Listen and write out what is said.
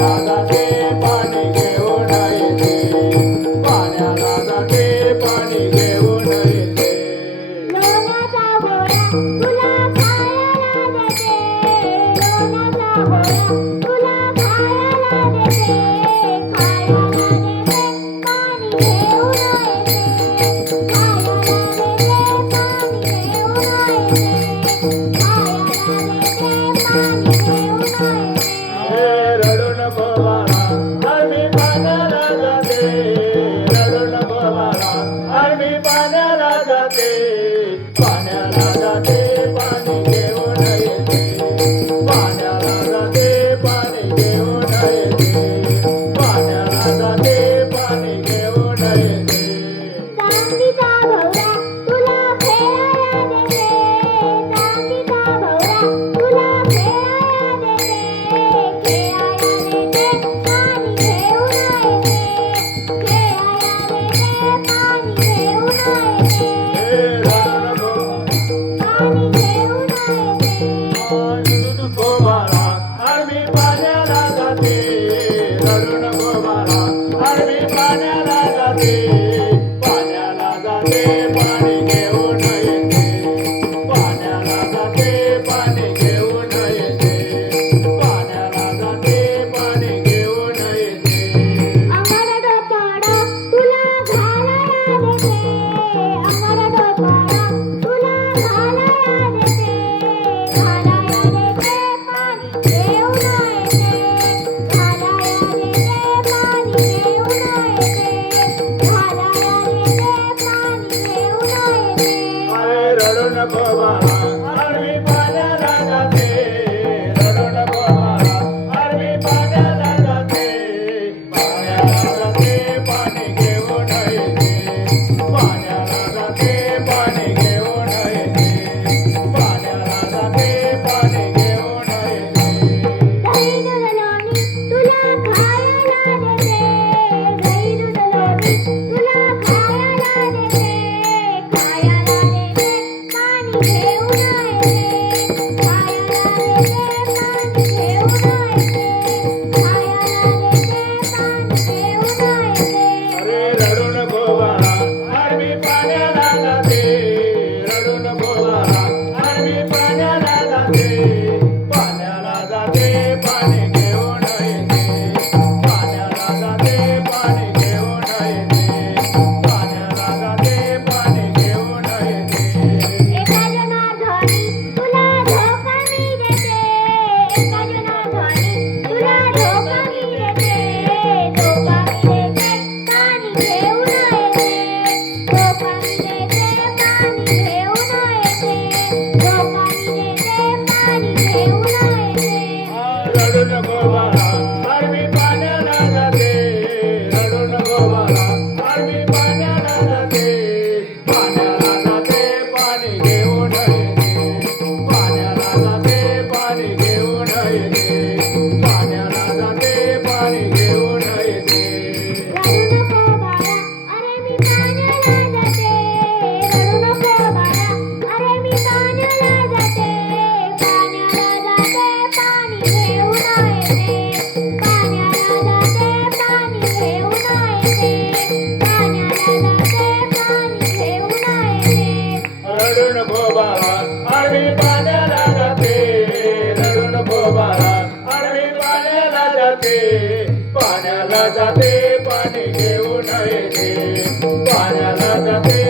पाण्याला जाते पाणी घेऊन येते पाण्याला जाते पाणी घेऊन येते लोण्याचा गोळा तुला खायला देते लोण्याचा गोळा तुला खायला देते खायला देते पाणी घेऊन येते खायला देते पाणी घेऊन येते खायला देते पाणी घेऊन येते हे रडू नको बाळा आम्ही पाण्याला जाते रडू नको बाळा आम्ही पाण्याला जाते पाण्याला जाते पाणी घेऊन येते पाण्याला जाते पाणी घेऊन येते पाण्याला जाते पाणी घेऊन येते चांदीचा भवरा तुला खेळायला देते चांदीचा भवरा तुला खेळायला देते खेळायला देते पाणी घेऊन येते खेळायला देते पाणी घेऊन येते हे रडू नको पाणी घेऊन येते रडू नको बाळा आम्ही पाण्याला जाते रडू नको बाळा आम्ही पाण्याला जाते पाण्याला जाते पाणी घेऊन येते पाण्याला जाते पाणी घेऊन येते पाण्याला जाते पाणी घेऊन येते अंगड डोपाडा तुला घालायला देते अंगड डोपाडा तुला घालायला देते घालायला देते पाणी घेऊन येते घालायला देते पाणी घेऊन येते घालायला देते पाणी घेऊन येते अरे रडू नको बाळा आम्ही पाण्याला जाते रडू नको बाळा आम्ही पाण्याला जाते पाण्याला जाते पाणी घेऊन येते पाण्याला जाते पाणी घेऊन येते पाण्याला जाते पाणी घेऊन येते दही दूध लोणी तुला खायला देते दही दूध लोणी तुला खायला देते खायला देते पाणी घेऊन येते खायला देते पाणी घेऊन येते खायला देते पाणी घेऊन येते अरे रडू नको बाळा आम्ही पाण्याला जाते रडू नको बाळा आम्ही पाण्याला जाते पाण्याला जाते पाणी घेऊन येते पाण्याला जाते पाणी घेऊन येते पाण्याला जाते पाणी घेऊन येते एका जनार्दनी तुला धोका मी देते एका जनार्दनी तुला धोका मी देते धोका मी देते पाणी घेऊन येते धोका मी देते पाणी घेऊन येते धोका मी देते पाणी घेऊन येते रडू नको बाळा आम्ही पाण्याला जाते रडू नको बाळा आम्ही पाण्याला जाते पाण्याला जाते पाणी घेऊन येते पाण्याला जाते पाणी घेऊन येते पाण्याला जाते पाणी घेऊन येते रडू नको बाळा अरे मी पाण्याला जाते रडू नको बाळा अरे मी पाण्याला जाते पाण्याला जाते पाणी घेऊन येते पाण्याला जाते पाणी घेऊन येते पाण्याला जाते पाणी घेऊन येते रडू नको बाळा आम्ही पाण्याला जाते रडू नको बाळा आम्ही पाण्याला जाते पाण्याला जाते पाणी घेऊन येते पाण्याला जाते